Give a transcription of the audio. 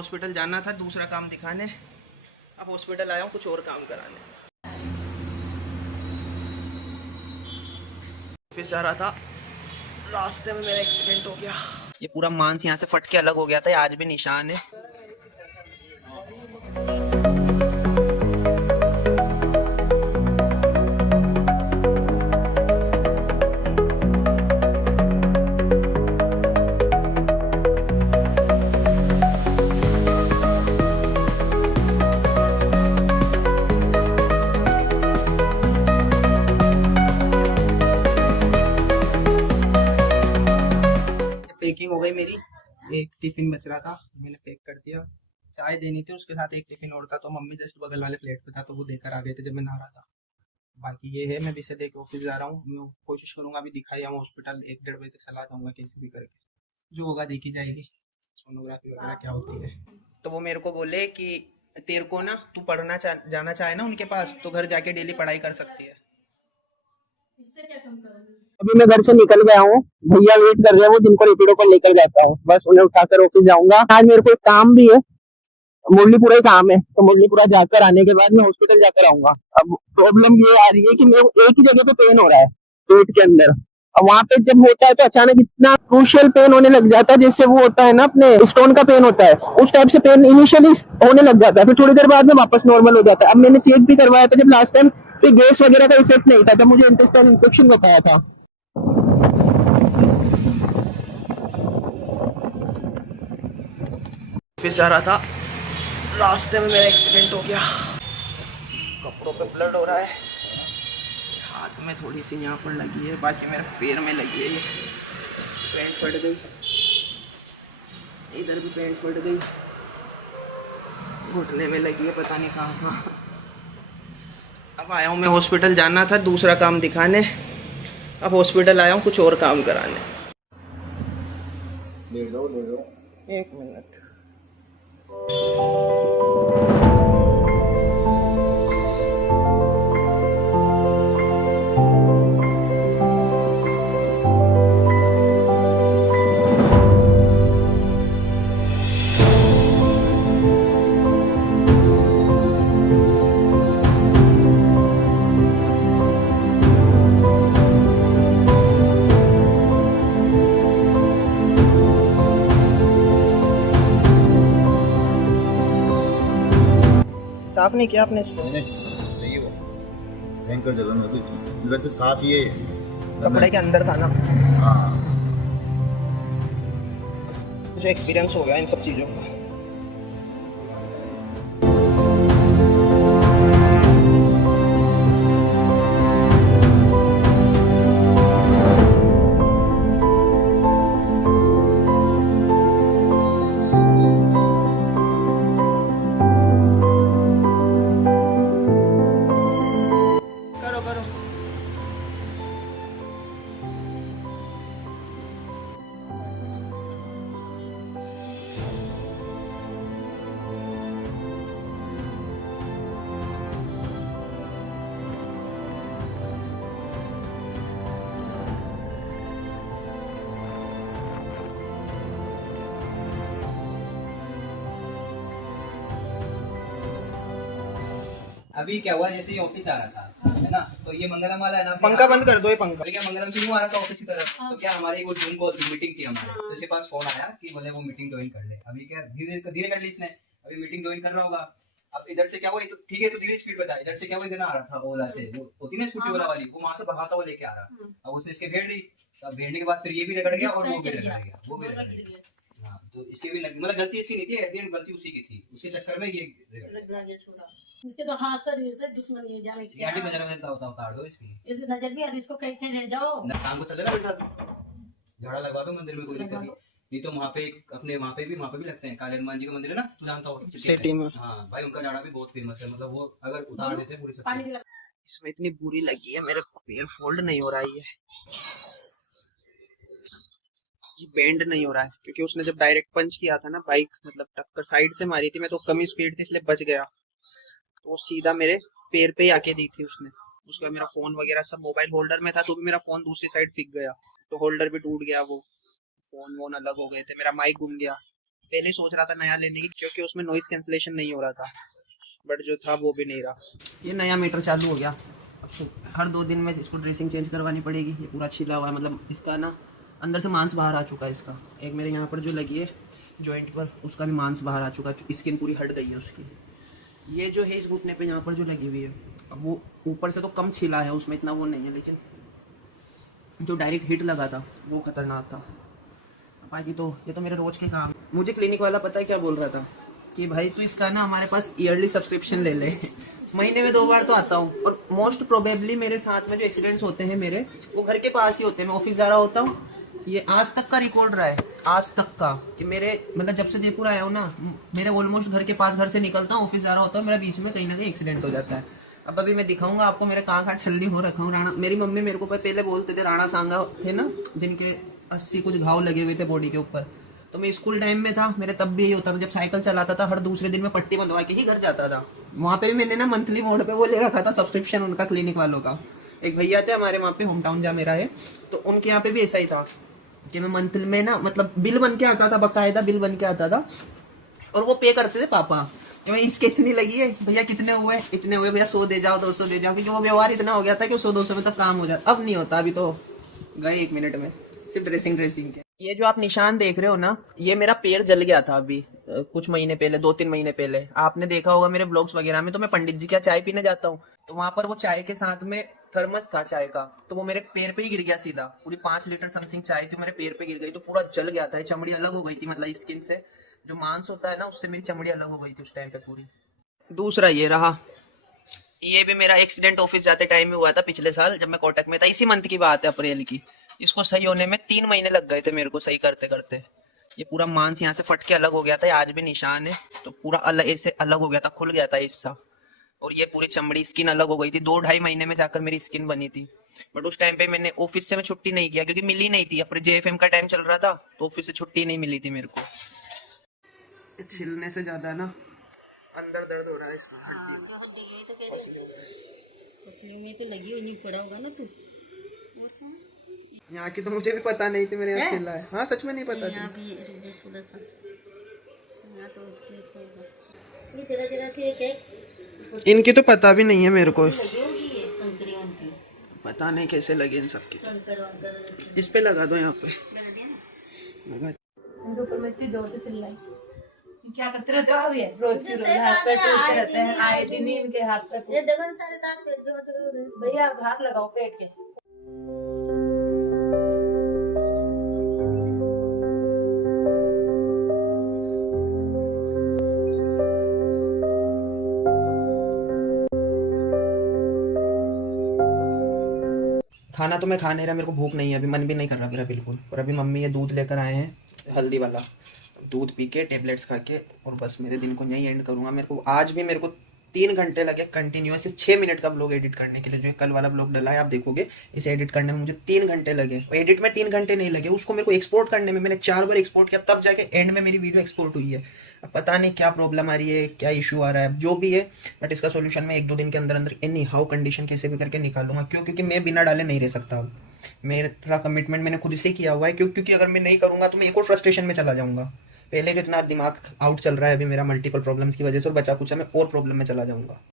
Hospital जाना था दूसरा काम दिखाने, अब हॉस्पिटल आया हूँ कुछ और काम कराने। फिर जा रहा था, रास्ते में मेरा एक्सीडेंट हो गया। ये पूरा मांस यहाँ से फट के अलग हो गया था, आज भी निशान है। पैकिंग हो गई मेरी, एक टिफिन बच रहा था मैंने पैक कर दिया। चाय देनी थी उसके साथ एक टिफिन और था, तो मम्मी जस्ट बगल वाले फ्लैट पे था तो वो देकर आ गए थे जब मैं नहा रहा था। बाकी ये है, मैं भी इसे देके ऑफिस जा रहा हूँ। मैं कोशिश करूंगा अभी दिखाई आऊँ हॉस्पिटल, 1-1:30 बजे तक चला जाऊंगा कैसे भी करके, जो होगा देखी जाएगी, सोनोग्राफी वगैरह क्या होती है। तो वो मेरे को बोले कि तेरे को ना, तू पढ़ना जाना चाहे ना उनके पास, तो घर जाके डेली पढ़ाई कर सकती है। अभी मैं घर से निकल गया हूँ, भैया वेट कर रहे हैं, वो जिनको रेपिडो पर लेकर जाता है, बस उन्हें उठाकर ऑफिस जाऊंगा। आज मेरे को एक काम भी है, मुरलीपुरा ही काम है, तो मुरलीपुरा जाकर आने के बाद मैं हॉस्पिटल जाकर आऊंगा। अब प्रॉब्लम ये आ रही है कि मेरे को एक ही जगह पे पेन हो रहा है, पेट के अंदर। अब वहां पे जब होता है तो अचानक इतना क्रूशियल पेन होने लग जाता है, जैसे वो होता है ना अपने स्टोन का पेन होता है, उस टाइप से पेन इनिशियली होने लग जाता है, फिर थोड़ी देर बाद में वापस नॉर्मल हो जाता है। अब मैंने चेक भी करवाया था जब लास्ट टाइम, तो गैस वगैरह का इफेक्ट नहीं था, जब मुझे इंटेस्टाइन इन्फेक्शन बताया था। फिर जा रहा था, रास्ते में मेरा एक्सीडेंट हो गया, कपड़ों पे ब्लड हो रहा है, हाथ में थोड़ी सी यहाँ पर लगी है, बाकी मेरे पैर में लगी है। ये पैंट फट गई, इधर भी पैंट फट गई, घुटने में लगी है, पता नहीं कहाँ कहाँ। अब आया हूँ मैं हॉस्पिटल, जाना था दूसरा काम दिखाने, अब हॉस्पिटल आया हूँ कुछ और काम कराने। ले लो 1 मिनट। साफ नहीं किया आपने इसको? सही हो, भयंकर जलन होती इसमें, वैसे साफ ये कपड़े के अंदर था ना। हाँ। मुझे एक्सपीरियंस हो गया इन सब चीज़ों का। करो करो। अभी क्या हुआ, जैसे ये ऑफिस आ रहा था है ना, तो ये मंगलम वाला है ना, पंखा बंद कर दो ये पंखा। तो क्या मंगलम से यूं आ रहा था ऑफिस की तरफ, तो क्या हमारी वो जूम कॉल थी, मीटिंग थी हमारी, तो इसके पास फोन आया कि बोले वो मीटिंग ज्वाइन कर ले। अभी क्या धीरे धीरे कर ली इसने, अभी मीटिंग ज्वाइन कर रहा होगा। अब इधर से क्या हुआ, तो ठीक है तो धीरे स्पीड बता, इधर से क्या हुआ, इधर आ रहा था ओला से, वो होती ना स्कूटी वाला वाली, वो वहां से भगाता हुआ लेके आ रहा। अब उसने इसके भेड़ दी, अब भेड़ने के बाद फिर ये भी रगड़ गया और वो भी रगड़ गया, वो भी रगड़ गया। हाँ, तो इसके भी मतलब गलती इसकी नहीं थी, एट द एंड गलती उसी की थी, उसके चक्कर में ये रगड़ गया। इसके तो हाथ शरीर से दुश्मनी है, जाने ये आंटी नजर में उतार दो इसकी, इस नजर भी, इसको कहीं कहीं ले जाओ ना शाम को चले ना मेरे साथ, झाड़ा लगवा दो मंदिर में, कोई दिक्कत नहीं तो वहाँ पे अपने वहाँ पे भी लगते हैं, काले हनुमान जी का मंदिर है ना, तू जानता हो सिटी में। हाँ भाई, उनका झाड़ा भी बहुत फेमस है, मतलब वो अगर उतार देते हैं पूरी पानी सब्जी। इसमें इतनी बुरी लगी है, मेरे पैर फोल्ड नहीं हो रहा है, ये बेंड नहीं हो रहा है, क्योंकि उसने जब डायरेक्ट पंच किया था ना, बाइक मतलब टक्कर साइड से मारी थी, मैं तो कम स्पीड थी इसलिए बच गया, तो वो सीधा मेरे पैर पे ही आके दी थी उसने। उसका मेरा फोन वगैरह सब मोबाइल होल्डर में था, तो भी मेरा फोन दूसरी साइड फिक गया, तो होल्डर भी टूट गया, वो फोन वोन अलग हो गए थे, मेरा माइक घूम गया। पहले सोच रहा था नया लेने की, क्योंकि उसमें नॉइस कैंसलेशन नहीं हो रहा था, बट जो था वो भी नहीं रहा। ये नया मीटर चालू हो गया। हर 2 दिन में इसको ड्रेसिंग चेंज करवानी पड़ेगी। ये पूरा छिला हुआ है, मतलब इसका ना अंदर से मांस बाहर आ चुका है इसका। एक मेरे यहाँ पर जो लगी है जॉइंट पर, उसका भी मांस बाहर आ चुका है, स्किन पूरी हट गई है उसकी। ये जो है इस घुटने पे यहाँ पर जो लगी हुई है, अब वो ऊपर से तो कम छिला है, उसमें इतना वो नहीं है, लेकिन जो डायरेक्ट हिट लगा था वो खतरनाक था। बाकी तो ये तो मेरे रोज के काम। मुझे क्लिनिक वाला पता है क्या बोल रहा था कि भाई तू इसका ना हमारे पास ईयरली सब्सक्रिप्शन ले ले। महीने में 2 बार तो आता हूँ, और मोस्ट प्रोबेबली मेरे साथ में जो एक्सीडेंट्स होते हैं मेरे, वो घर के पास ही होते हैं। मैं ऑफिस जा रहा होता हूँ, ये आज तक का रिकॉर्ड रहा है, आज तक का, कि मेरे मतलब जब से जयपुर आया हूँ ना, मेरे ऑलमोस्ट घर से निकलता हूँ, ऑफिस जा रहा होता हूँ, मेरा बीच में कहीं ना कहीं एक्सीडेंट हो जाता है। अब अभी मैं दिखाऊंगा आपको मेरे कहाँ छल्ली हो रखा हूँ। राणा, मेरी मम्मी मेरे को पहले बोलते थे, राणा सांगा थे ना जिनके 80 कुछ घाव लगे हुए थे बॉडी के ऊपर, तो मैं स्कूल टाइम में था, मेरे तब भी यही होता था। जब साइकिल चलाता था, हर दूसरे दिन में पट्टी बंधवा के ही घर जाता था। वहाँ पे भी मैंने ना मंथली मोड पे वो ले रखा था सब्सक्रिप्शन उनका, क्लिनिक वालों का। एक भैया थे हमारे वहाँ पे, होम टाउन जहाँ मेरा है, तो उनके यहाँ पे भी ऐसा ही था कि मैं मंथली में ना, मतलब बिल बन के आता था, बकायदा बिल बन के आता था, और वो पे करते थे पापा कि भाई इसके इतनी लगी है भैया, कितने हुए, इतने हुए भैया, 100 दे जाओ, 200 दे जाओ, क्योंकि वो व्यवहार इतना हो गया था कि 100-200 में तब काम हो जाता। अब नहीं होता, अभी तो गए 1 मिनट में, सिर्फ ड्रेसिंग के। ये जो आप निशान देख रहे हो ना, ये मेरा पैर जल गया था अभी कुछ महीने पहले, 2-3 महीने पहले। आपने देखा होगा मेरे ब्लॉग्स वगैरह में, तो मैं पंडित जी का चाय पीने जाता हूँ, तो वहां पर वो चाय के साथ में थर्मस था चाय का, तो वो मेरे पैर पे ही गिर गया सीधा। पूरी 5 लीटर समथिंग चाय थी, मेरे पैर पे गिर गई, तो पूरा जल गया था, चमड़ी अलग हो गई थी, मतलब स्किन से जो मांस होता है ना, उससे मेरी चमड़ी अलग हो गई थी उस टाइम पे पूरी। दूसरा ये रहा, ये भी मेरा एक्सीडेंट ऑफिस जाते टाइम में हुआ था पिछले साल, जब मैं कोटक में था। इसी मंथ की बात है, अप्रैल की। इसको सही होने में 3 महीने लग गए थे मेरे को, सही करते करते। ये पूरा मांस यहाँ से फट के अलग हो गया था, आज भी निशान है, तो पूरा अलग ऐसे अलग हो गया था, खुल गया था हिस्सा, और ये पूरी चमड़ी स्किन अलग हो गई थी। 2-2.5 महीने में जाकर मेरी स्किन बनी थी। बट उस टाइम पे मैंने ऑफिस से मैं छुट्टी नहीं किया, क्योंकि मिली नहीं थी, अपने JFM का टाइम चल रहा था, तो ऑफिस से छुट्टी नहीं मिली थी मेरे को। छिलने से ज्यादा ना अंदर दर्द हो रहा है इसमें, में तो लगी हुई नहीं पड़ा होगा ना तू। और कहाँ? यहाँ की तो मुझे भी पता नहीं थी, मेरे यहाँ छिला है। हाँ सच में नहीं पता यहाँ थी। भी थोड़ा सा, यहाँ तो उसके ये जरा से एक इनकी तो पता भी नहीं है मेरे को, लगी होगी ये कंकरियों की, पता नहीं कैसे लगे इन सबकी। कंकर वंकर इस पे लगा दो, यहाँ पे लगा। इनके ऊपर में इतनी जोर से चिल्लाई, क्या करते रहते हो आप? ये रोज की रोज हाथ पैर टूटते रहते हैं, आए दिन ही इनके हाथ पैर। ये देखो सारे दांत पे जो भैया आप हाथ लगाओ पेट के। खाना तो मैं खा नहीं रहा, मेरे को भूख नहीं है, अभी मन भी नहीं कर रहा मेरा बिल्कुल। और अभी मम्मी ये दूध लेकर आए हैं, हल्दी वाला दूध पी के, टेबलेट्स खा के, और बस मेरे दिन को यहीं एंड करूँगा। मेरे को आज भी मेरे को 3 घंटे लगे कंटिन्यूस 6 मिनट का ब्लॉग एडिट करने के लिए। जो कल वाला ब्लॉग डला है आप देखोगे, इसे एडिट करने में मुझे 3 घंटे लगे। एडिट में 3 घंटे नहीं लगे, उसको मेरे को एक्सपोर्ट करने में मैंने 4 बार एक्सपोर्ट किया, तब जाके एंड में मेरी वीडियो एक्सपोर्ट हुई है। अब पता नहीं क्या प्रॉब्लम आ रही है, क्या इशू आ रहा है, जो भी है, बट इसका सोल्यूशन मैं 1-2 दिन के अंदर अंदर एनी हाउ कंडीशन कैसे भी करके निकालूंगा। क्योंकि मैं बिना डाले नहीं रह सकता। अब मेरा कमिटमेंट मैंने खुद से किया हुआ है, क्योंकि अगर मैं नहीं करूंगा तो मैं एक और फ्रस्ट्रेशन में चला जाऊंगा। पहले जो इतना दिमाग आउट चल रहा है अभी मेरा मल्टीपल प्रॉब्लम्स की वजह से, और बचा कुछ मैं और प्रॉब्लम में चला जाऊंगा।